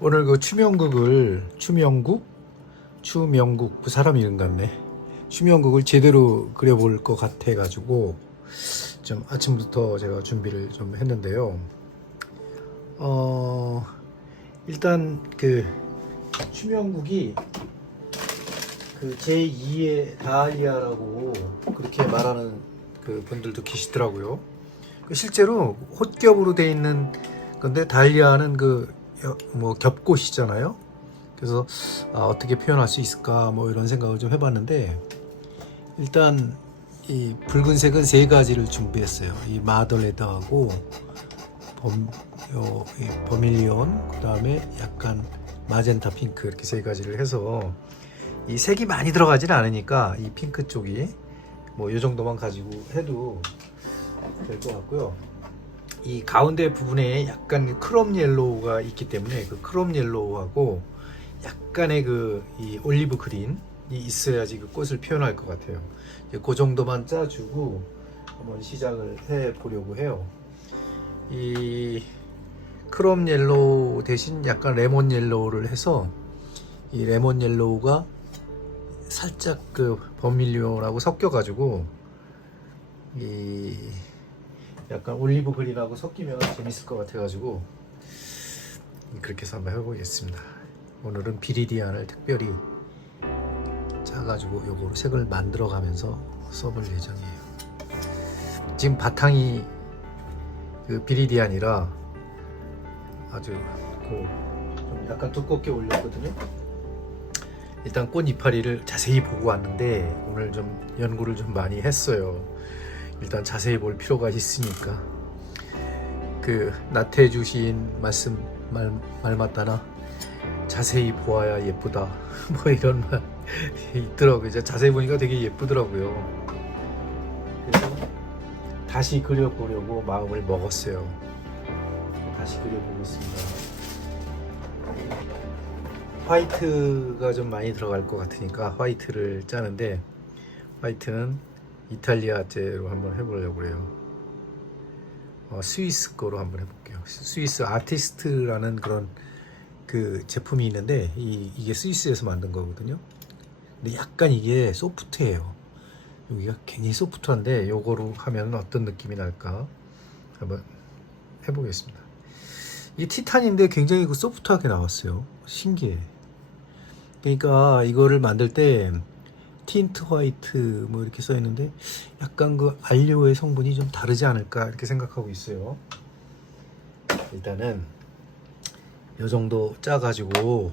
오늘 그 추명국 그 사람 이름 같네. 추명국을 제대로 그려볼 것 같아 가지고 좀 아침부터 제가 준비를 좀 했는데요. 일단 그 추명국이 그 제2의 다알리아라고 그렇게 말하는 그 분들도 계시더라고요. 실제로 홑겹으로 돼 있는 건데 다알리아는 그 뭐 겹꽃이잖아요. 그래서 어떻게 표현할 수 있을까 뭐 이런 생각을 좀 해봤는데, 일단 이 붉은색은 세 가지를 준비했어요. 이 마더레드하고 버밀리온, 그 다음에 약간 마젠타 핑크, 이렇게 세 가지를 해서 이 색이 많이 들어가지는 않으니까 이 핑크 쪽이 뭐 이 정도만 가지고 해도 될 것 같고요. 이 가운데 부분에 약간 크롬 옐로우가 있기 때문에 그 크롬 옐로우하고 약간의 이 올리브 그린이 있어야지 그 꽃을 표현할 것 같아요. 그 정도만 짜주고 한번 시작을 해 보려고 해요. 이 크롬 옐로우 대신 약간 레몬 옐로우를 해서 이 레몬 옐로우가 살짝 그 버밀리온하고 섞여 가지고 이 약간 올리브 그린하고 섞이면 재밌을 것 같아 가지고 그렇게 해서 한번 해보겠습니다. 오늘은 비리디안을 특별히 짜가지고 요거로 색을 만들어 가면서 써볼 예정이에요. 지금 바탕이 그 비리디안이라 아주 좀 약간 두껍게 올렸거든요. 일단 꽃 이파리를 자세히 보고 왔는데 오늘 좀 연구를 좀 많이 했어요. 일단 자세히 볼 필요가 있으니까. 그 나태 주신 말씀 말 맞다나 자세히 보아야 예쁘다 뭐 이런 말 있더라고요. 이제 자세히 보니까 되게 예쁘더라고요. 그래서 다시 그려보려고 마음을 먹었어요. 다시 그려보겠습니다. 화이트가 좀 많이 들어갈 것 같으니까 화이트를 짜는데, 화이트는 이탈리아제로 한번 해보려고 해요. 스위스 거로 한번 해볼게요. 스위스 아티스트라는 그런 그 제품이 있는데 이게 스위스에서 만든 거거든요. 근데 약간 이게 소프트해요. 여기가 굉장히 소프트한데 요거로 하면 어떤 느낌이 날까 한번 해보겠습니다. 이 티탄인데 굉장히 그 소프트하게 나왔어요. 신기해. 그러니까 이거를 만들 때 틴트 화이트 뭐 이렇게 써 있는데 약간 그 알료의 성분이 좀 다르지 않을까 이렇게 생각하고 있어요. 일단은 요 정도 짜가지고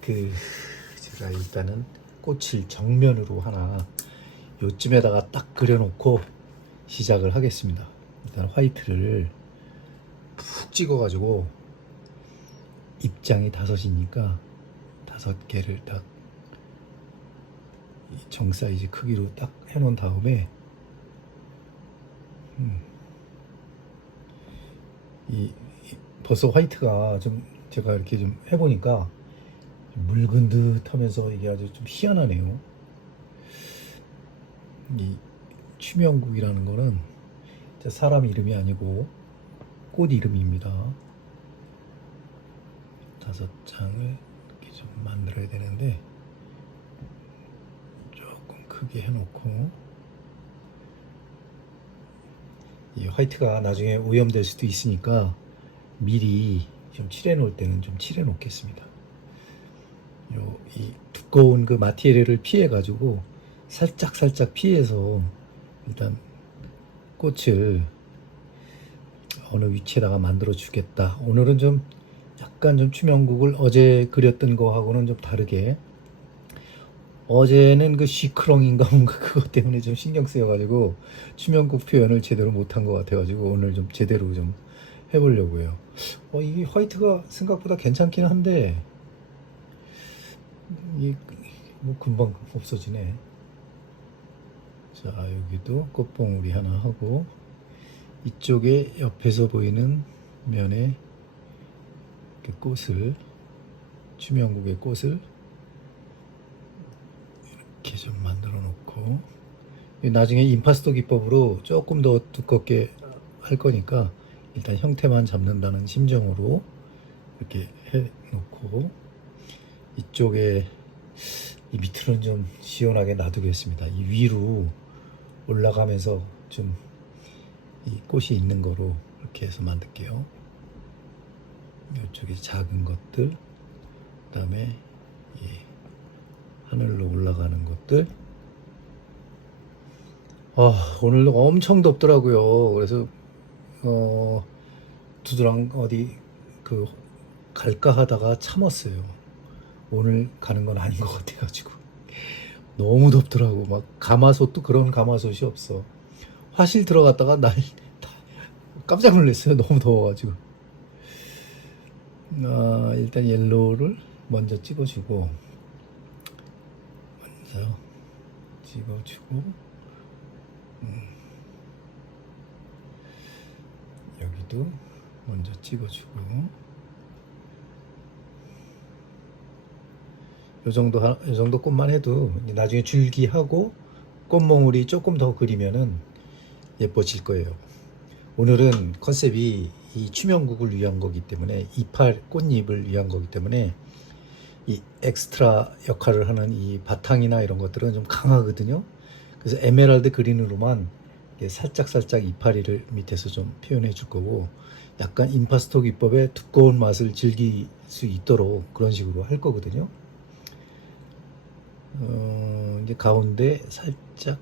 제가 일단은 꽃을 정면으로 하나 요쯤에다가 딱 그려놓고 시작을 하겠습니다. 일단 화이트를 푹 찍어가지고 입장이 5이니까 5개를 딱 정 사이즈 크기로 딱 해놓은 다음에 벌써 화이트가 좀 제가 이렇게 좀 해보니까 좀 묽은 듯 하면서 이게 아주 좀 희한하네요. 이 추명국이라는 거는 사람 이름이 아니고 꽃 이름입니다. 5장을 이렇게 좀 만들어야 되는데 조금 크게 해놓고, 이 화이트가 나중에 오염될 수도 있으니까 미리 좀 칠해 놓을 때는 좀 칠해 놓겠습니다. 이 두꺼운 그 마티리얼을 피해 가지고 살짝 피해서 일단 꽃을 어느 위치에다가 만들어 주겠다. 오늘은 좀 약간 좀 추명국을 어제 그렸던 거하고는 좀 다르게, 어제는 그 시크롱인가 뭔가 그것 때문에 좀 신경 쓰여가지고 추명국 표현을 제대로 못한 것 같아가지고 오늘 좀 제대로 좀 해보려고요. 이게 화이트가 생각보다 괜찮긴 한데 이게 뭐 금방 없어지네. 자, 여기도 꽃봉우리 하나 하고, 이쪽에 옆에서 보이는 면에 이렇게 꽃을, 추명국의 꽃을 이렇게 좀 만들어 놓고, 나중에 임파스토 기법으로 조금 더 두껍게 할 거니까 일단 형태만 잡는다는 심정으로 이렇게 해 놓고 이쪽에 이 밑으로는 좀 시원하게 놔두겠습니다. 이 위로 올라가면서 좀 이 꽃이 있는 거로 이렇게 해서 만들게요. 이쪽에 작은 것들, 그 다음에 이 하늘로 올라가는 것들. 오늘 엄청 덥더라고요. 그래서 두드랑 어디 그 갈까 하다가 참았어요. 오늘 가는 건 아닌 것 같아가지고 너무 덥더라고. 막 가마솥도 그런 가마솥이 없어. 화실 들어갔다가 날 깜짝 놀랐어요. 너무 더워가지고. 일단 옐로우를 먼저 찍어주고, 여기도 먼저 찍어주고, 요 정도 꽃만 해도 나중에 줄기하고 꽃몽울이 조금 더 그리면은 예뻐질 거예요. 오늘은 컨셉이 이 추명국을 위한 거기 때문에, 이파리 꽃잎을 위한 거기 때문에 이 엑스트라 역할을 하는 이 바탕이나 이런 것들은 좀 강하거든요. 그래서 에메랄드 그린으로만 살짝 이파리를 밑에서 좀 표현해 줄 거고, 약간 임파스토 기법의 두꺼운 맛을 즐길 수 있도록 그런 식으로 할 거거든요. 이제 가운데 살짝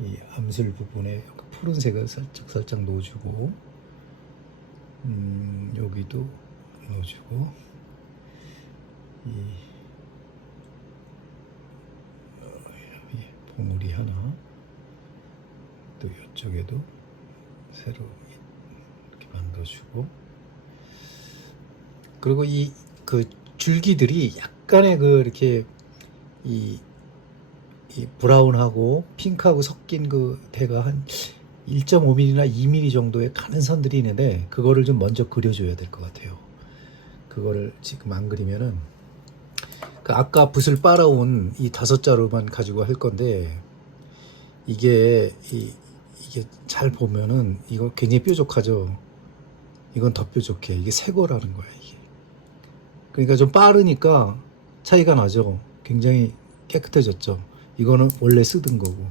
이 암술 부분에 푸른색을 살짝 넣어주고, 여기도 넣어주고, 이 봉우리 하나, 또 이쪽에도 새로 이렇게 만들어주고, 그리고 이 그 줄기들이 약간의 이렇게 이 브라운하고 핑크하고 섞인 그 대가 한 1.5mm나 2mm 정도의 가는 선들이 있는데, 그거를 좀 먼저 그려줘야 될 것 같아요. 그거를 지금 안 그리면은, 아까 붓을 빨아온 이 5자루만 가지고 할 건데, 이게 잘 보면은 이거 굉장히 뾰족하죠. 이건 더 뾰족해. 이게 새 거라는 거야, 이게. 그러니까 좀 빠르니까 차이가 나죠. 굉장히 깨끗해졌죠. 이거는 원래 쓰던 거고.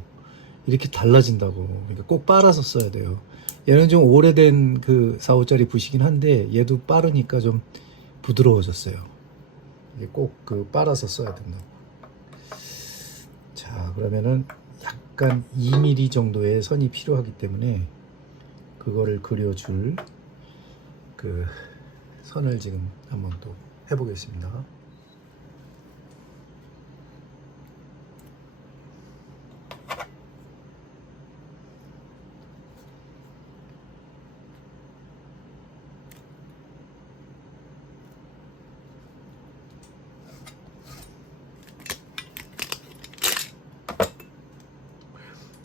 이렇게 달라진다고. 그러니까 꼭 빨아서 써야 돼요. 얘는 좀 오래된 4, 5짜리 붓이긴 한데, 얘도 빠르니까 좀 부드러워졌어요. 이게 꼭 빨아서 써야 된다고. 자, 그러면은 약간 2mm 정도의 선이 필요하기 때문에 그거를 그려줄 선을 지금 한번 또 해보겠습니다.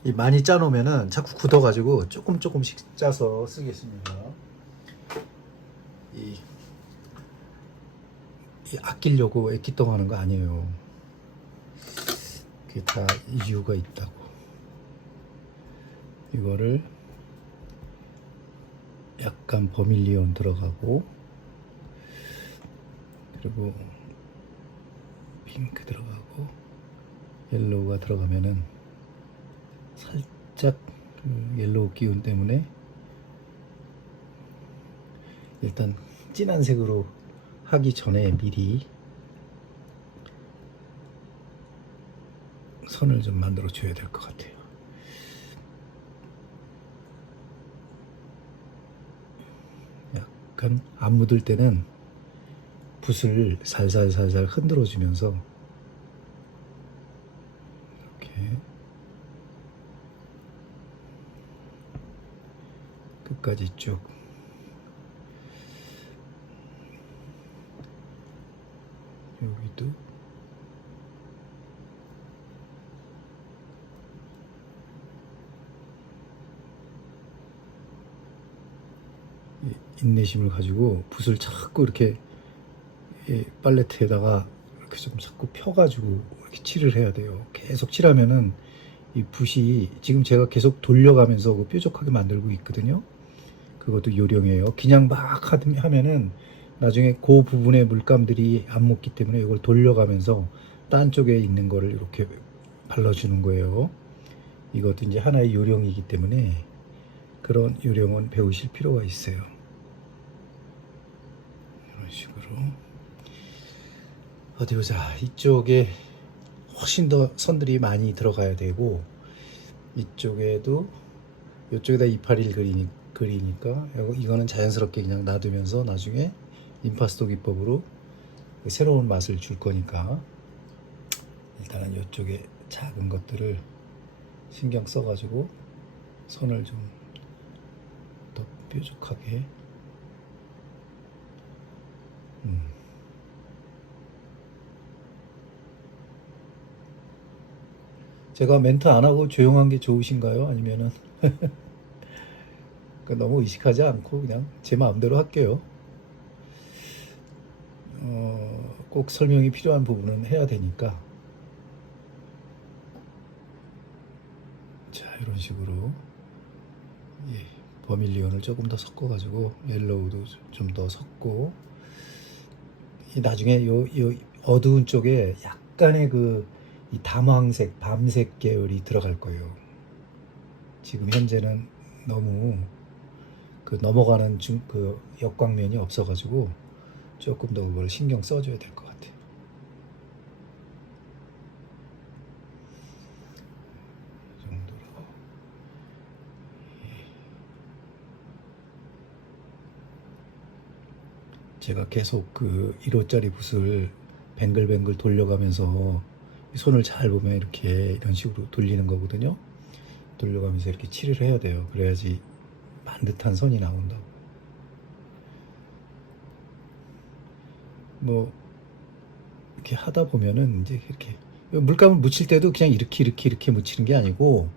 이 많이 짜놓으면은 자꾸 굳어가지고 조금씩 짜서 쓰겠습니다. 이 아끼려고 애기똥 하는 거 아니에요. 그게 다 이유가 있다고. 이거를 약간 버밀리온 들어가고, 그리고 핑크 들어가고, 옐로우가 들어가면은 살짝 옐로우 기운 때문에 일단 진한 색으로 하기 전에 미리 선을 좀 만들어 줘야 될 것 같아요. 약간 안 묻을 때는 붓을 살살 흔들어 주면서 이렇게 끝까지 쭉 여기도 인내심을 가지고 붓을 자꾸 이렇게 팔레트에다가 이렇게 좀 자꾸 펴가지고 이렇게 칠을 해야 돼요. 계속 칠하면은 이 붓이 지금 제가 계속 돌려가면서 뾰족하게 만들고 있거든요. 그것도 요령이에요. 그냥 막 하면은 나중에 그 부분의 물감들이 안 묻기 때문에 이걸 돌려가면서 딴 쪽에 있는 거를 이렇게 발라주는 거예요. 이것도 이제 하나의 요령이기 때문에 그런 요령은 배우실 필요가 있어요. 이런 식으로. 어디 보자. 이쪽에 훨씬 더 선들이 많이 들어가야 되고, 이쪽에도 이쪽에다 281 그리니까 이거는 자연스럽게 그냥 놔두면서 나중에 임파스토 기법으로 새로운 맛을 줄 거니까 일단은 이쪽에 작은 것들을 신경 써가지고 선을 좀 더 뾰족하게. 제가 멘트 안 하고 조용한 게 좋으신가요? 아니면은 너무 의식하지 않고 그냥 제 마음대로 할게요. 꼭 설명이 필요한 부분은 해야 되니까. 자, 이런 식으로 예, 버밀리온을 조금 더 섞어가지고 옐로우도 좀 더 섞고, 나중에 요 어두운 쪽에 약간의 이 담황색, 밤색 계열이 들어갈 거예요. 지금 현재는 너무 넘어가는 역광면이 없어가지고 조금 더 그걸 신경 써줘야 될 것 같아요. 이 정도로. 제가 계속 1호짜리 붓을 뱅글뱅글 돌려가면서 손을 잘 보면 이렇게 이런 식으로 돌리는 거거든요. 돌려가면서 이렇게 칠을 해야 돼요. 그래야지 반듯한 선이 나온다고. 뭐 이렇게 하다 보면은 이제 이렇게 물감을 묻힐 때도 그냥 이렇게 묻히는 게 아니고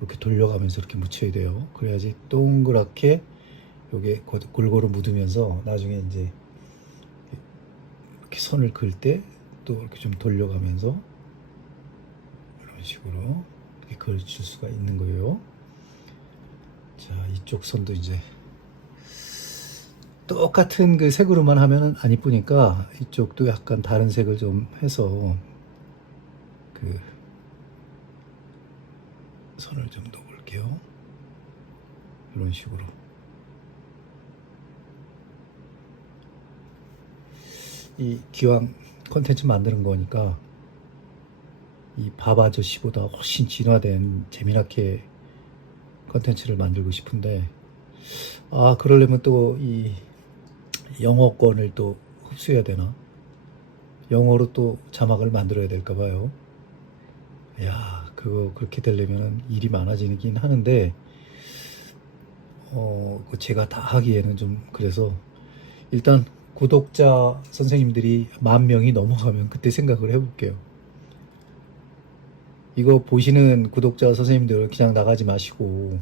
이렇게 돌려가면서 이렇게 묻혀야 돼요. 그래야지 동그랗게 요게 골고루 묻으면서 나중에 이제 이렇게 선을 그을 때 또 이렇게 좀 돌려가면서 이런 식으로 이렇게 그려줄 수가 있는 거예요. 자, 이쪽 선도 이제 똑같은 색으로만 하면 안 이쁘니까 이쪽도 약간 다른 색을 좀 해서 선을 좀 넣어볼게요. 이런 식으로. 이 기왕 컨텐츠 만드는 거니까 이 밥 아저씨보다 훨씬 진화된 재미나게 컨텐츠를 만들고 싶은데, 그러려면 또 이 영어권을 또 흡수해야 되나? 영어로 또 자막을 만들어야 될까 봐요. 야, 그거 그렇게 되려면 일이 많아지긴 하는데, 제가 다 하기에는 좀 그래서 일단 구독자 선생님들이 10,000명이 넘어가면 그때 생각을 해볼게요. 이거 보시는 구독자 선생님들 그냥 나가지 마시고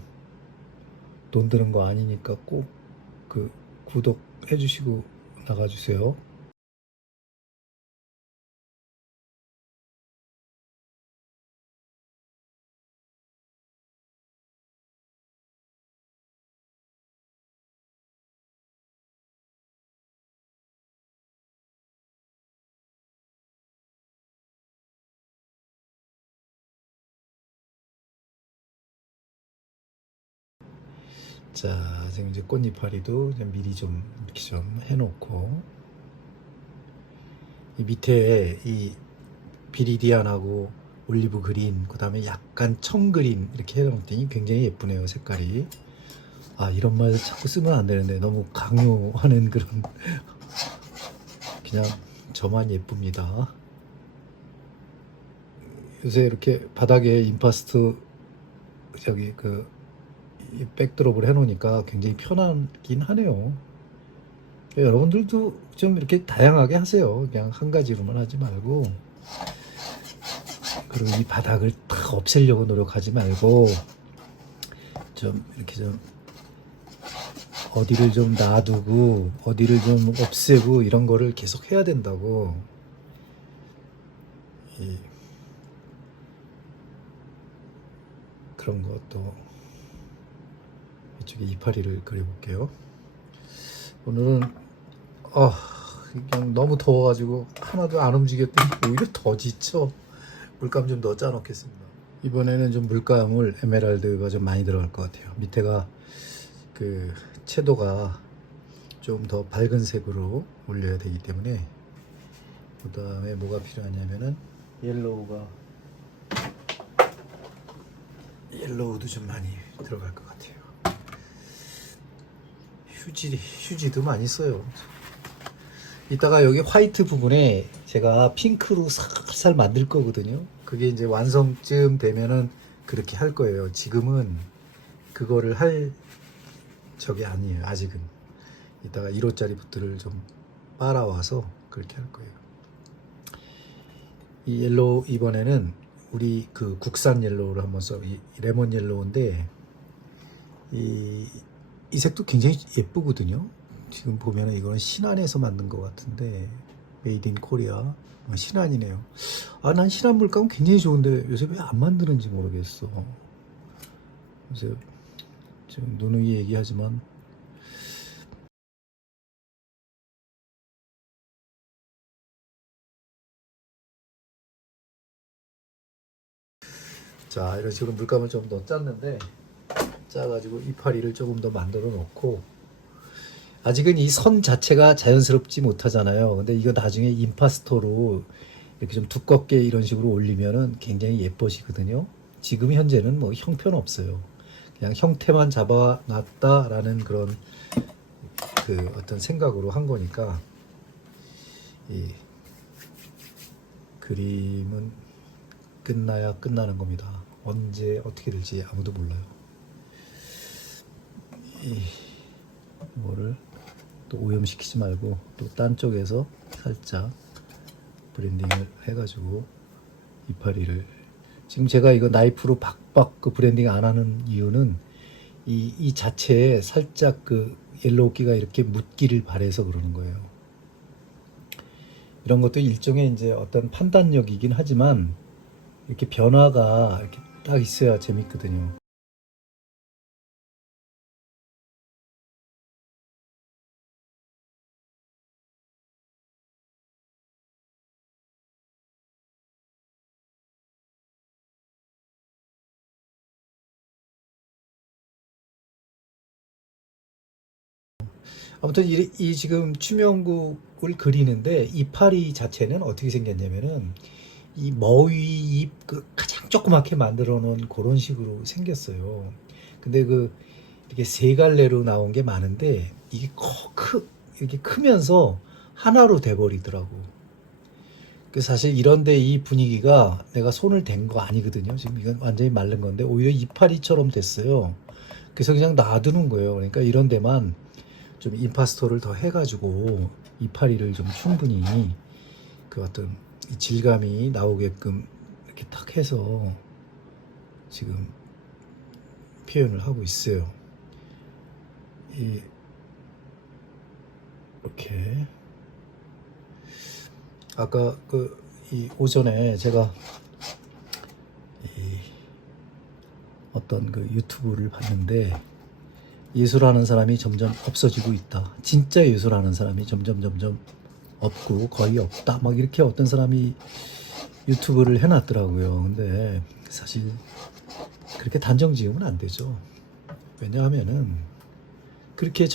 돈 드는 거 아니니까 꼭 구독해 주시고 나가주세요. 자, 지금 이제 꽃잎파리도 미리 좀 이렇게 좀 해놓고, 이 밑에 이 비리디안하고 올리브 그린, 그 다음에 약간 청그린 이렇게 해놓았더니 굉장히 예쁘네요, 색깔이. 이런 말 자꾸 쓰면 안 되는데 너무 강요하는 그런 그냥 저만 예쁩니다. 요새 이렇게 바닥에 임파스트 저기 백드롭을 해놓으니까 굉장히 편하긴 하네요. 여러분들도 좀 이렇게 다양하게 하세요. 그냥 한 가지로만 하지 말고, 그리고 이 바닥을 다 없애려고 노력하지 말고 좀 이렇게 좀 어디를 좀 놔두고 어디를 좀 없애고 이런 거를 계속 해야 된다고. 그런 것도 이쪽에 이파리를 그려볼게요. 오늘은 그냥 너무 더워가지고 하나도 안 움직였더니 오히려 더 지쳐. 물감 좀 더 짜놓겠습니다. 이번에는 좀 물감을 에메랄드가 좀 많이 들어갈 것 같아요. 밑에가 그 채도가 좀 더 밝은 색으로 올려야 되기 때문에. 그 다음에 뭐가 필요하냐면은 옐로우도 좀 많이 들어갈 것 같아요. 휴지도 많이 써요. 이따가 여기 화이트 부분에 제가 핑크로 살살 만들 거거든요. 그게 이제 완성쯤 되면은 그렇게 할 거예요. 지금은 그거를 할 적이 아니에요. 아직은. 이따가 1호짜리 붓들을 좀 빨아와서 그렇게 할 거예요. 이 옐로우 이번에는 우리 그 국산 옐로우를 한번 이 레몬 옐로우인데 이 색도 굉장히 예쁘거든요. 지금 보면은 이거는 신안에서 만든 것 같은데 메이드 인 코리아. 신안이네요. 난 신안 물감 굉장히 좋은데 요새 왜 안 만드는지 모르겠어. 요새 지금 누누이 얘기하지만 자, 이런 식으로 물감을 좀 더 짰는데 짜가지고 이파리를 조금 더 만들어 놓고 아직은 이 선 자체가 자연스럽지 못하잖아요. 근데 이거 나중에 임파스터로 이렇게 좀 두껍게 이런 식으로 올리면은 굉장히 예뻐지거든요. 지금 현재는 뭐 형편 없어요. 그냥 형태만 잡아놨다라는 그런 그 어떤 생각으로 한 거니까 이 그림은 끝나야 끝나는 겁니다. 언제 어떻게 될지 아무도 몰라요. 이거를 또 오염시키지 말고 또 딴 쪽에서 살짝 브랜딩을 해가지고 이파리를 지금 제가 이거 나이프로 박박 그 브랜딩 안 하는 이유는 이 자체에 살짝 그 옐로우기가 이렇게 묻기를 바래서 그러는 거예요. 이런 것도 일종의 이제 어떤 판단력이긴 하지만 이렇게 변화가 이렇게 딱 있어야 재밌거든요. 아무튼 이 지금 추명국을 그리는데 이파리 자체는 어떻게 생겼냐면은 이 머위 잎 그 가장 조그맣게 만들어 놓은 그런 식으로 생겼어요. 근데 그 이렇게 세 갈래로 나온 게 많은데 이게 이렇게 크면서 하나로 돼 버리더라고. 그 사실 이런데 이 분위기가 내가 손을 댄 거 아니거든요. 지금 이건 완전히 마른 건데 오히려 이파리처럼 됐어요. 그래서 그냥 놔두는 거예요. 그러니까 이런 데만 좀 임파스터를 더 해가지고 이파리를 좀 충분히 그 어떤 질감이 나오게끔 이렇게 탁 해서 지금 표현을 하고 있어요. 이렇게 아까 이 오전에 제가 이 어떤 그 유튜브를 봤는데 예술하는 사람이 점점 없어지고 있다. 진짜 예술하는 사람이 점점 없고 거의 없다. 막 이렇게 어떤 사람이 유튜브를 해놨더라고요. 근데 사실 그렇게 단정 지으면 안 되죠. 왜냐하면은 그렇게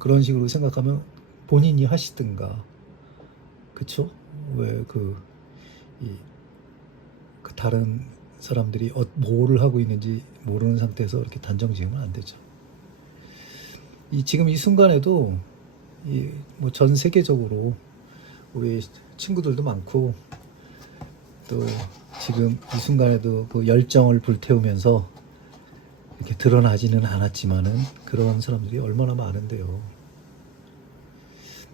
그런 식으로 생각하면 본인이 하시든가, 그쵸? 왜 그 다른 사람들이 뭐를 하고 있는지 모르는 상태에서 이렇게 단정 지으면 안 되죠. 지금 이 순간에도 뭐 전 세계적으로 우리 친구들도 많고 또 지금 이 순간에도 그 열정을 불태우면서 이렇게 드러나지는 않았지만은 그런 사람들이 얼마나 많은데요.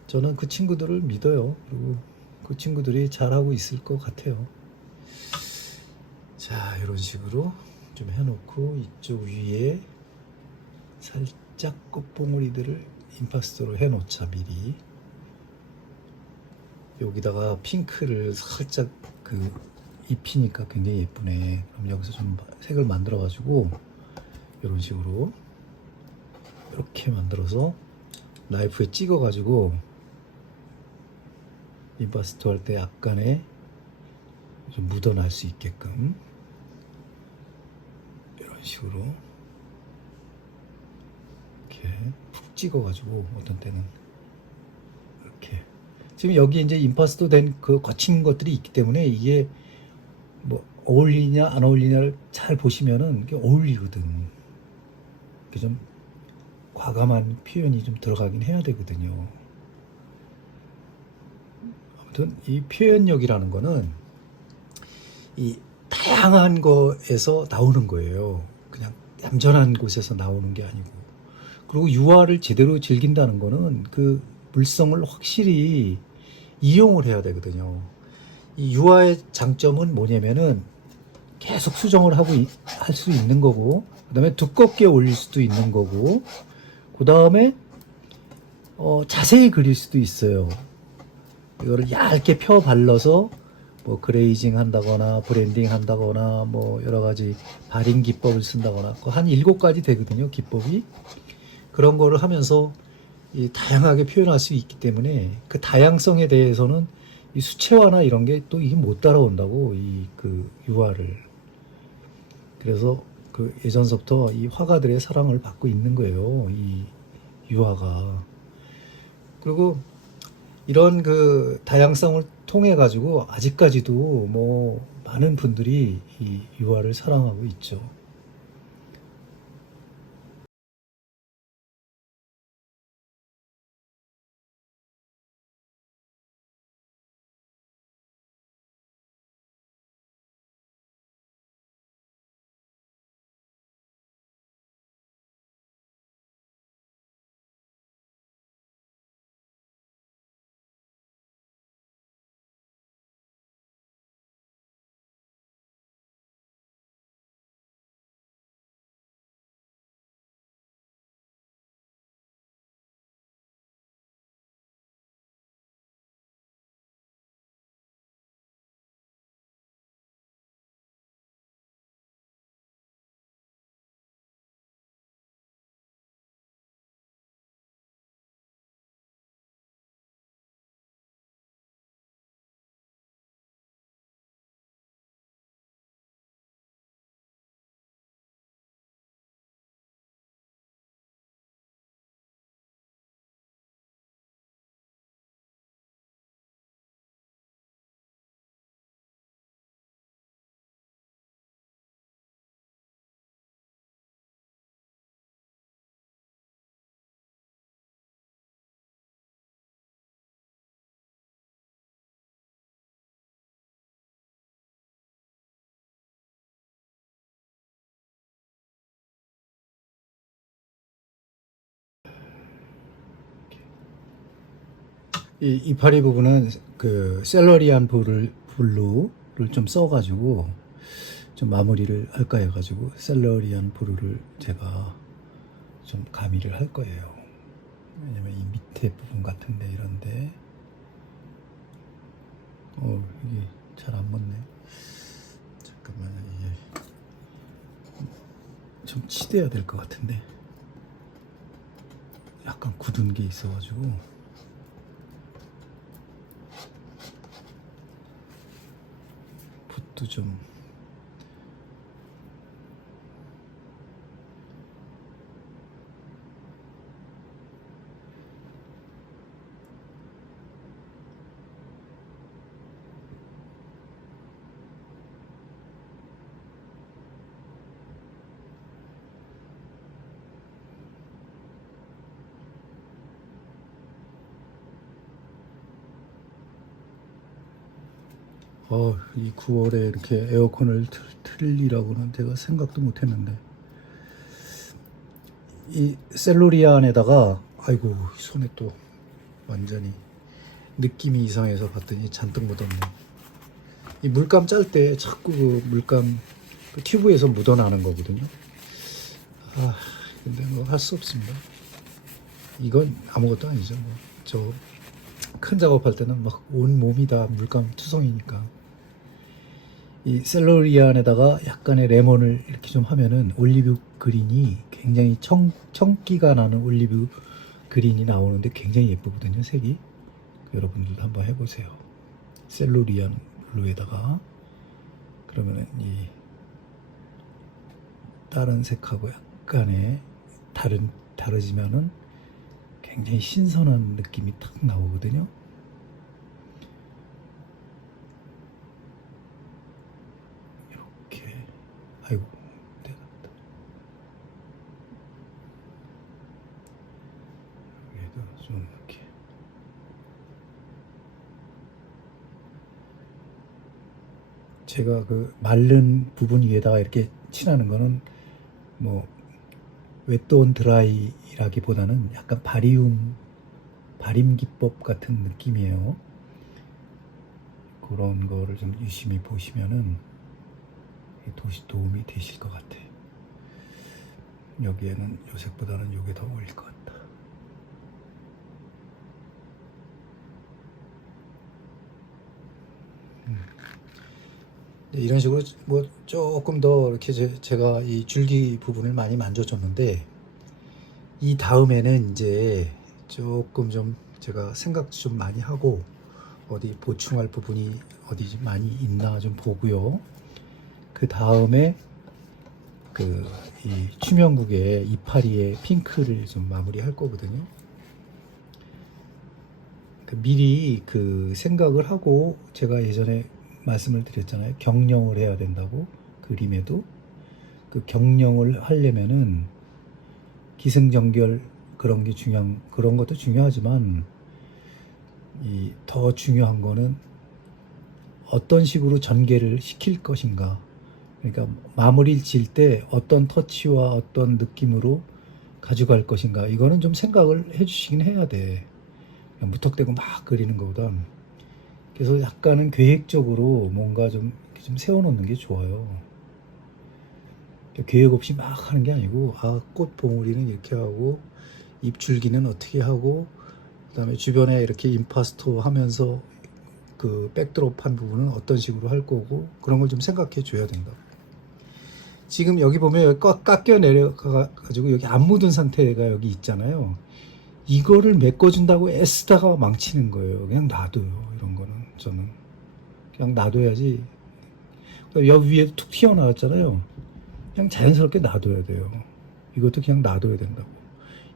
저는 그 친구들을 믿어요. 그리고 그 친구들이 잘하고 있을 것 같아요. 자, 이런 식으로 좀 해놓고 이쪽 위에 살짝 꽃봉오리들을 임파스터로 해놓자. 미리 여기다가 핑크를 살짝 입히니까 굉장히 예쁘네. 그럼 여기서 좀 색을 만들어 가지고 이런 식으로 이렇게 만들어서 나이프에 찍어 가지고 임파스터 할 때 약간의 좀 묻어날 수 있게끔 이런 식으로 이렇게 푹 찍어 가지고 어떤 때는 이렇게 지금 여기 이제 임파스터 된 그 거친 것들이 있기 때문에 이게 뭐 어울리냐 안 어울리냐를 잘 보시면은 이게 어울리거든. 이게 좀 과감한 표현이 좀 들어가긴 해야 되거든요. 아무튼 이 표현력이라는 거는 이 다양한 거에서 나오는 거예요. 그냥 얌전한 곳에서 나오는 게 아니고. 그리고 유화를 제대로 즐긴다는 거는 그 물성을 확실히 이용을 해야 되거든요. 이 유화의 장점은 뭐냐면은 계속 수정을 하고 할 수 있는 거고, 그 다음에 두껍게 올릴 수도 있는 거고, 그 다음에 자세히 그릴 수도 있어요. 이거를 얇게 펴 발라서 뭐 그레이징 한다거나 브랜딩 한다거나 뭐 여러 가지 발인 기법을 쓴다거나 한 7가지 되거든요, 기법이. 그런 거를 하면서 다양하게 표현할 수 있기 때문에 그 다양성에 대해서는 이 수채화나 이런 게 또 이게 못 따라온다고, 그 유화를. 그래서 그 예전서부터 이 화가들의 사랑을 받고 있는 거예요, 이 유화가. 그리고 이런 그 다양성을 통해 가지고 아직까지도 뭐 많은 분들이 이 유화를 사랑하고 있죠. 이 이파리 부분은 그 셀러리안 블루를 좀 써가지고 좀 마무리를 할까 해가지고 셀러리안 블루를 제가 좀 가미를 할 거예요. 왜냐면 이 밑에 부분 같은데 이런데 이게 잘 안 맞네. 잠깐만, 이게 좀 치대야 될 것 같은데 약간 굳은 게 있어가지고 붓도 좀 이 9월에 이렇게 에어컨을 틀리라고는 제가 생각도 못 했는데, 이 셀로리안에다가, 아이고, 손에 또 완전히 느낌이 이상해서 봤더니 잔뜩 묻었네. 이 물감 짤 때 자꾸 그 물감 그 튜브에서 묻어나는 거거든요. 근데 뭐 할 수 없습니다. 이건 아무것도 아니죠. 저 큰 작업할 때는 막 온 몸이 다 물감 투성이니까. 이 셀러리안에다가 약간의 레몬을 이렇게 좀 하면은 올리브 그린이 굉장히 청기가 나는 올리브 그린이 나오는데 굉장히 예쁘거든요, 색이. 여러분들도 한번 해보세요. 셀러리안 블루에다가 그러면은 이 다른 색하고 약간의 다르지만은 굉장히 신선한 느낌이 탁 나오거든요. 이렇게 아이고 내놨다. 여기에도 좀 이렇게 제가 그 마른 부분 위에다가 이렇게 칠하는 거는 뭐 웻돈 드라이라기보다는 약간 발임 기법 같은 느낌이에요. 그런 거를 좀 유심히 보시면은 도움이 되실 것 같아요. 여기에는 요색보다는 요게 더 어울릴 것 같다. 이런 식으로 뭐 조금 더 이렇게 제가 이 줄기 부분을 많이 만져줬는데, 이 다음에는 이제 조금 좀 제가 생각 좀 많이 하고 어디 보충할 부분이 어디 많이 있나 좀 보고요. 그 다음에 그 이 추명국의 이파리의 핑크를 좀 마무리할 거거든요. 미리 그 생각을 하고, 제가 예전에 말씀을 드렸잖아요. 경영을 해야 된다고. 그림에도 그 경영을 하려면은 기승전결 그런 게 그런 것도 중요하지만 이 더 중요한 거는 어떤 식으로 전개를 시킬 것인가. 그러니까 마무리를 지을 때 어떤 터치와 어떤 느낌으로 가져갈 것인가. 이거는 좀 생각을 해주시긴 해야 돼. 그냥 무턱대고 막 그리는 것보다. 그래서 약간은 계획적으로 뭔가 좀 세워놓는 게 좋아요. 계획 없이 막 하는 게 아니고, 꽃 봉우리는 이렇게 하고, 잎줄기는 어떻게 하고, 그 다음에 주변에 이렇게 임파스토 하면서 그 백드롭 한 부분은 어떤 식으로 할 거고, 그런 걸 좀 생각해 줘야 된다. 지금 여기 보면 여기 깎여 내려가가지고 여기 안 묻은 상태가 여기 있잖아요. 이거를 메꿔준다고 애쓰다가 망치는 거예요. 그냥 놔둬요. 이런 거는 저는 그냥 놔둬야지. 여기 위에 툭 튀어나왔잖아요. 그냥 자연스럽게 놔둬야 돼요. 이것도 그냥 놔둬야 된다고.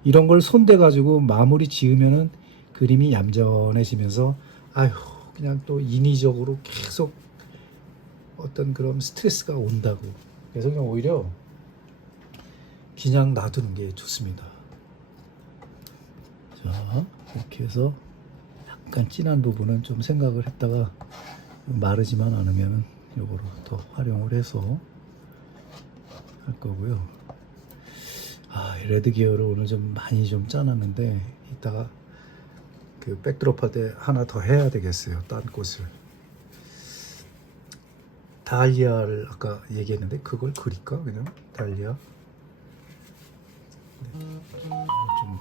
이런 걸 손대가지고 마무리 지으면은 그림이 얌전해지면서 아휴 그냥 또 인위적으로 계속 어떤 그런 스트레스가 온다고. 그래서 그냥 오히려 그냥 놔두는 게 좋습니다. 자, 이렇게 해서 약간 진한 부분은 좀 생각을 했다가 마르지만 않으면 요거로 더 활용을 해서 할 거고요. 레드 계열을 오늘 좀 많이 좀 짜놨는데 이따가 그 백드롭 할 때 하나 더 해야 되겠어요. 딴 꽃을. 달리아를 아까 얘기했는데 그걸 그릴까 그냥 달리아. 좀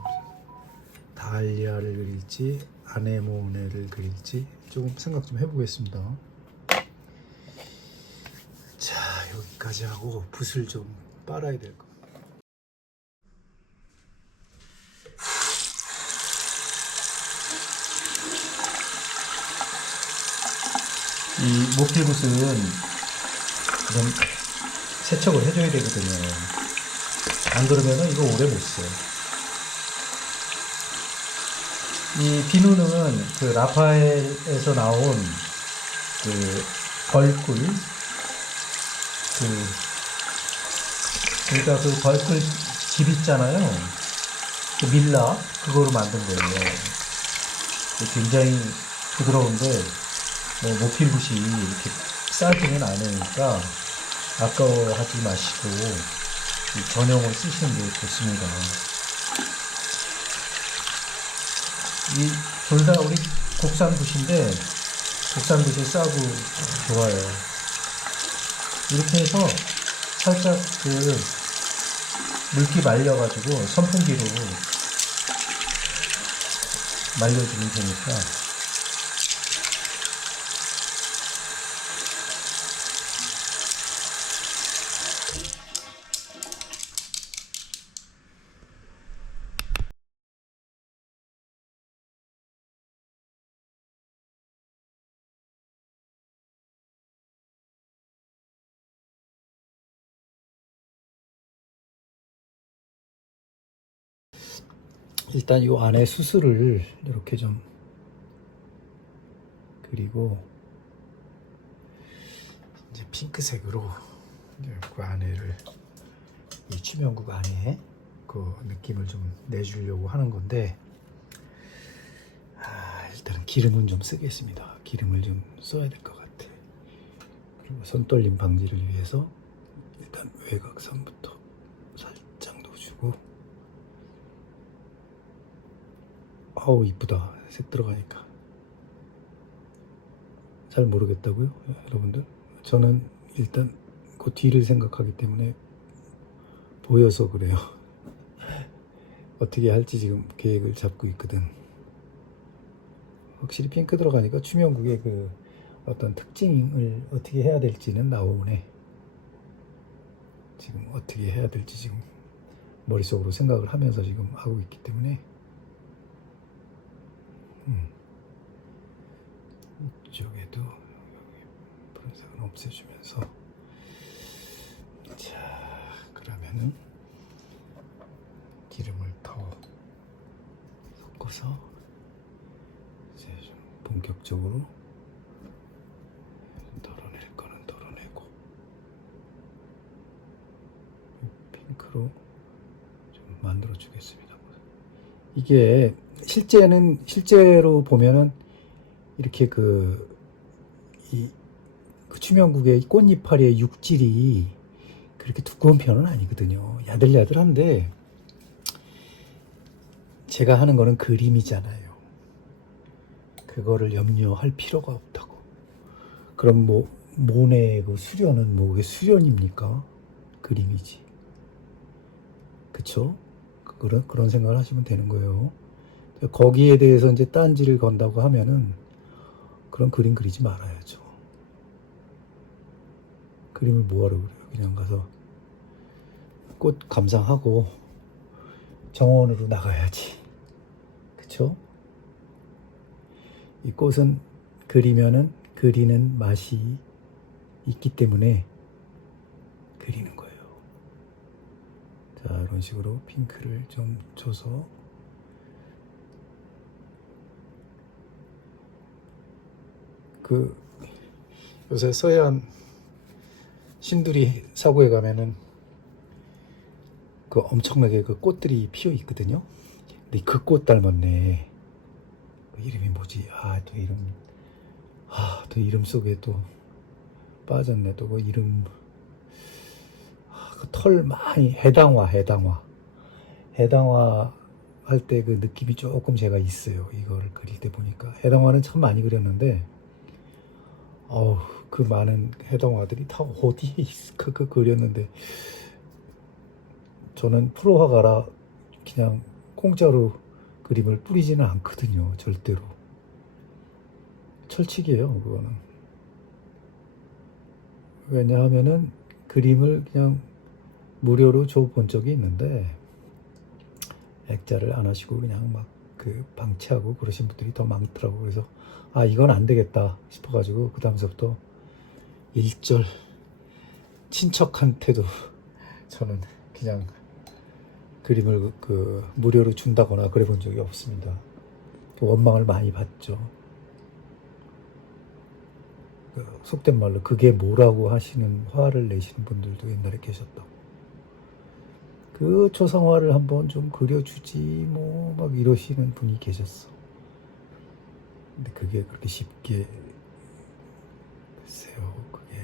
달리아를 그릴지 아네모네를 그릴지 조금 생각 좀 해보겠습니다. 자, 여기까지 하고 붓을 좀 빨아야 될 것. 이 모필붓은 좀 세척을 해줘야 되거든요. 안 그러면 이거 오래 못 써요. 이 비누는 그 라파엘에서 나온 그 벌꿀, 그러니까 그 벌꿀 즙 있잖아요. 그 밀라 그거로 만든 거예요. 굉장히 부드러운데 뭐 모필붓이 이렇게 싸지는 않으니까 아까워하지 마시고 전용을 쓰시는 게 좋습니다. 이 둘 다 우리 국산 붓인데 국산 붓이 싸고 좋아요. 이렇게 해서 살짝 그 물기 말려가지고 선풍기로 말려주면 되니까 일단 이 안에 수술을 이렇게 좀 그리고 이제 핑크색으로 이제 그 안에를 이 추면국 안에 그 느낌을 좀 내주려고 하는 건데 일단은 기름은 좀 쓰겠습니다. 기름을 좀 써야 될 것 같아. 그리고 손떨림 방지를 위해서 일단 외곽선부터 살짝 넣어주고 아우 이쁘다. 색 들어가니까 잘 모르겠다고요 여러분들. 저는 일단 그 뒤를 생각하기 때문에 보여서 그래요. 어떻게 할지 지금 계획을 잡고 있거든. 확실히 핑크 들어가니까 추명국의 그 어떤 특징을 어떻게 해야 될지는 나오네. 지금 어떻게 해야 될지 지금 머릿속으로 생각을 하면서 지금 하고 있기 때문에 이쪽에도 푸른색은 없애주면서 자 그러면은 기름을 더 섞어서 이제 좀 본격적으로 덜어낼 거는 덜어내고 핑크로 좀 만들어 주겠습니다. 이게 실제로 보면은 이렇게 그 추면국의 꽃잎파리의 육질이 그렇게 두꺼운 편은 아니거든요. 야들야들한데 제가 하는 거는 그림이잖아요. 그거를 염려할 필요가 없다고. 그럼 뭐 모네의 그 수련은 뭐 그게 수련입니까? 그림이지. 그쵸? 그런 생각을 하시면 되는 거예요. 거기에 대해서 이제 딴지를 건다고 하면은 그런 그림 그리지 말아야죠. 그림을 뭐하러 그래요? 그냥 가서 꽃 감상하고 정원으로 나가야지. 그쵸? 이 꽃은 그리면은 그리는 맛이 있기 때문에 그리는 거예요. 자, 이런 식으로 핑크를 좀 줘서 그 요새 서해안 신두리 사고에 가면은 그 엄청나게 그 꽃들이 피어 있거든요. 근데 그 꽃 닮았네. 그 이름이 뭐지? 또 이름 속에 또 빠졌네. 또 그 이름 그 털 많이 해당화 할 때 그 느낌이 조금 제가 있어요. 이거를 그릴 때 보니까 해당화는 참 많이 그렸는데 그 많은 해당화들이 다 어디에 있을까 그 그렸는데 저는 프로화가라 그냥 공짜로 그림을 뿌리지는 않거든요. 절대로 철칙이에요. 그거는 왜냐하면은 그림을 그냥 무료로 줘 본 적이 있는데 액자를 안 하시고 그냥 막 그 방치하고 그러신 분들이 더 많더라고. 그래서 이건 안 되겠다 싶어가지고 그 다음서부터 일절 친척한테도 저는 그냥 그림을 무료로 준다거나 그래 본 적이 없습니다. 원망을 많이 받죠. 속된 말로 그게 뭐라고 하시는 화를 내시는 분들도 옛날에 계셨다고. 그 초상화를 한번 좀 그려주지 뭐 막 이러시는 분이 계셨어. 근데 그게 그렇게 쉽게 글쎄요. 그게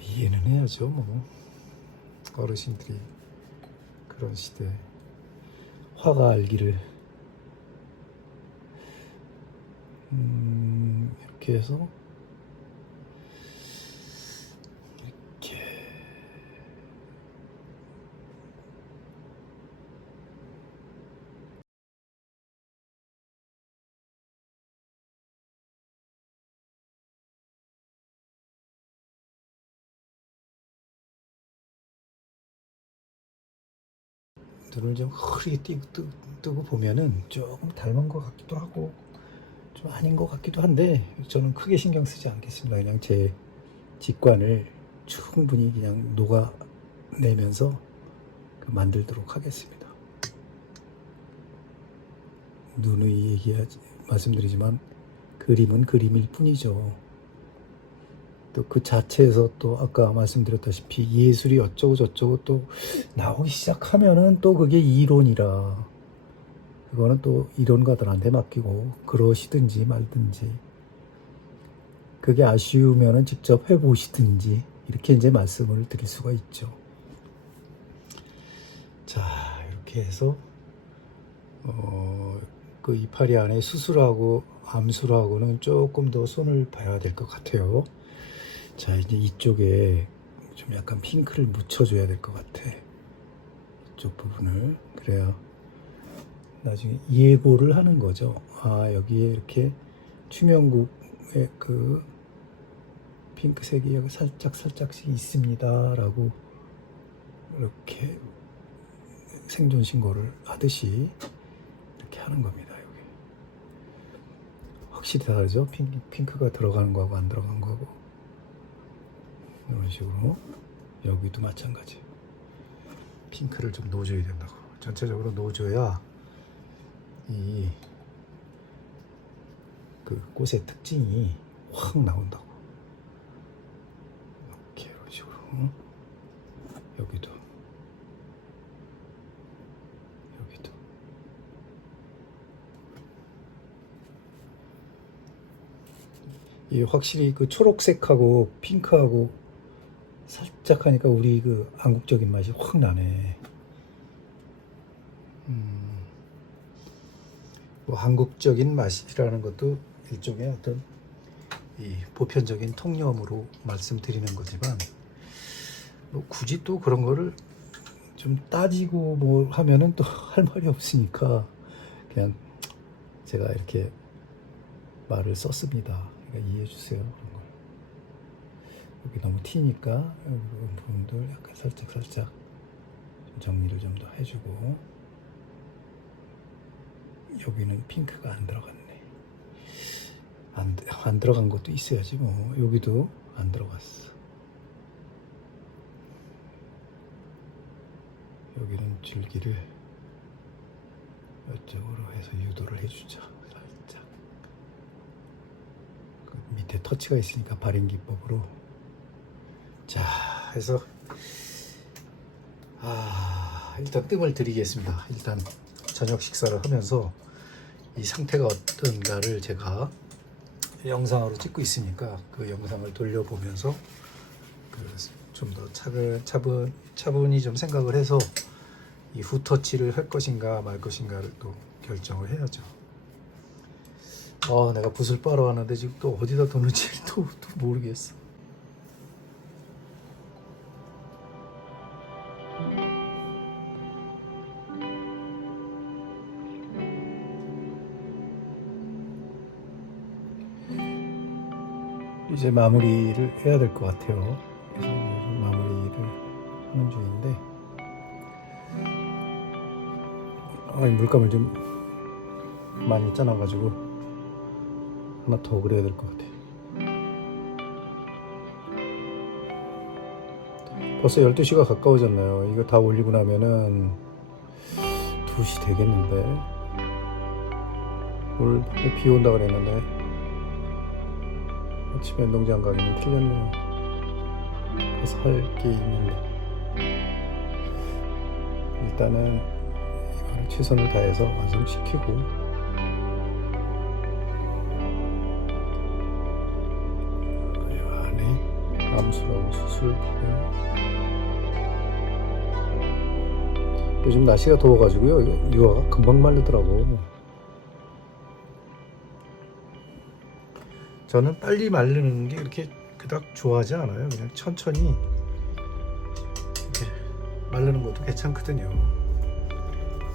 이해는 해야죠. 뭐 어르신들이 그런 시대 화가 알기를 이렇게 해서 이렇게 눈을 좀 흐리게 뜨고 보면은 조금 닮은 것 같기도 하고 좀 아닌 것 같기도 한데 저는 크게 신경 쓰지 않겠습니다. 그냥 제 직관을 충분히 그냥 녹아내면서 만들도록 하겠습니다. 누누이 말씀드리지만 그림은 그림일 뿐이죠. 또 그 자체에서 또 아까 말씀드렸다시피 예술이 어쩌고 저쩌고 또 나오기 시작하면은 또 그게 이론이라, 그거는 또 이론가들한테 맡기고 그러시든지 말든지, 그게 아쉬우면은 직접 해보시든지, 이렇게 이제 말씀을 드릴 수가 있죠. 자, 이렇게 해서 그 이파리 안에 수술하고 암술하고는 조금 더 손을 봐야 될 것 같아요. 자, 이제 이쪽에 좀 약간 핑크를 묻혀줘야 될 것 같아. 이쪽 부분을. 그래야 나중에 예고를 하는 거죠. 아, 여기에 이렇게 투명국의 그 핑크색이 여기 살짝씩 있습니다 라고 이렇게 생존 신고를 하듯이 이렇게 하는 겁니다. 여기 확실히 다르죠? 핑크가 들어가는 거하고 안 들어간 거하고. 이런 식으로 여기도 마찬가지. 핑크를 좀 넣어줘야 된다고. 전체적으로 넣어줘야 이 그 꽃의 특징이 확 나온다고. 이렇게 이런 식으로. 여기도 이 확실히 그 초록색하고 핑크하고 살짝 하니까 우리 그 한국적인 맛이 확 나네. 뭐 한국적인 맛이라는 것도 일종의 어떤 이 보편적인 통념으로 말씀드리는 거지만, 뭐 굳이 또 그런 거를 좀 따지고 뭐 하면은 또 할 말이 없으니까 그냥 제가 이렇게 말을 썼습니다. 그러니까 이해해 주세요. 그런 걸. 여기 너무 튀니까 여기 부분들 약간 살짝 좀 정리를 좀 더 해주고, 여기는 핑크가 안 들어갔네. 안 들어간 것도 있어야지 뭐. 여기도 안 들어갔어. 여기는 줄기를 이쪽으로 해서 유도를 해주자. 살짝 그 밑에 터치가 있으니까 발행 기법으로. 자, 해서 일단 뜸을 들이겠습니다. 일단 저녁 식사를 하면서 이 상태가 어떤가를 제가 영상으로 찍고 있으니까 그 영상을 돌려보면서 좀 더 차분히 좀 생각을 해서 이 후터치를 할 것인가 말 것인가를 또 결정을 해야죠. 내가 붓을 빨아 왔는데 지금 또 어디다 두는지 또 모르겠어. 이제 마무리를 해야 될 것 같아요. 그래서 요즘 마무리를 하는 중인데, 물감을 좀 많이 짜놔가지고 하나 더 그려야 될 것 같아요. 벌써 12시가 가까워졌나요? 이거 다 올리고 나면은 2시 되겠는데. 오늘 비 온다 그랬는데 아침에 운동장 가기는 틀렸네요. 그래서 할 게 있는데 일단은 이거를 최선을 다해서 완성시키고, 이 안에 암술하고 수술 부분. 요즘 날씨가 더워가지고요, 이거 유화가 금방 마르더라고. 저는 빨리 마르는 게 그렇게 그닥 좋아하지 않아요. 그냥 천천히 이렇게 마르는 것도 괜찮거든요.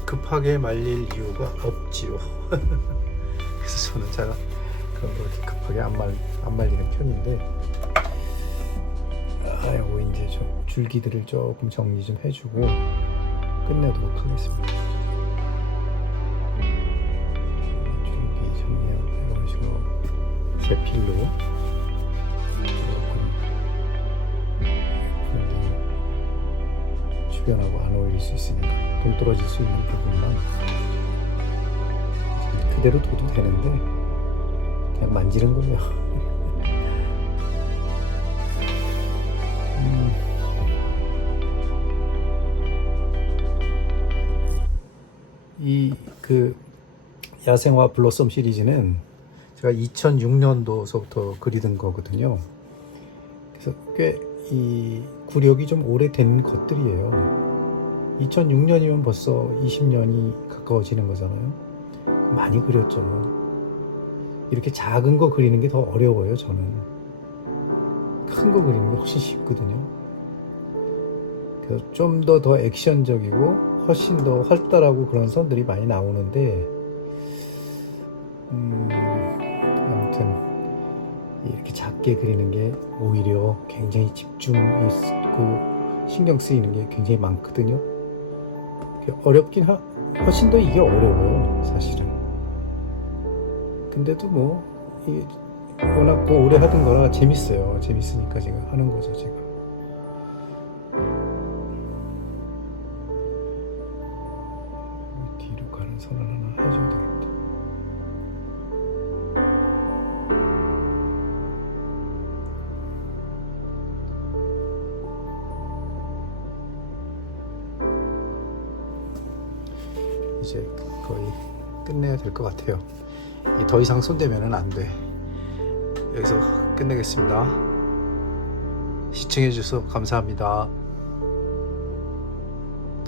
급하게 말릴 이유가 없지요. 그래서 저는 제가 그런 거 이렇게 급하게 안 말리는 편인데, 요거 이제 좀 줄기들을 조금 정리 좀 해주고 끝내도록 하겠습니다. 줄기 정리하고 이런 식으로 제필로 조금 주변하고 안 어울릴 수 있으니까 동떨어질 수 있는 부분만 그대로 둬도 되는데 그냥 만지는 거예요. 이 그 야생화 블러썸 시리즈는 제가 2006년도서부터 그리던 거거든요. 그래서 꽤 이 구력이 좀 오래된 것들이에요. 2006년이면 벌써 20년이 가까워지는 거잖아요. 많이 그렸죠. 이렇게 작은 거 그리는 게 더 어려워요, 저는. 큰 거 그리는 게 훨씬 쉽거든요. 그래서 좀 더 액션적이고 훨씬 더 활달하고 그런 선들이 많이 나오는데 아무튼 이렇게 작게 그리는 게 오히려 굉장히 집중이 있고 신경 쓰이는 게 굉장히 많거든요. 어렵긴 훨씬 더 이게 어려워요, 사실은. 근데도 뭐 이게 워낙 오래 하던 거라 재밌어요. 재밌으니까 제가 하는 거죠, 제가. 뒤로 가는 선을 하나 해줘야 되겠다. 이제 거의 끝내야 될 것 같아요. 더 이상 손대면은 안 돼. 여기서 끝내겠습니다. 시청해 주셔서 감사합니다.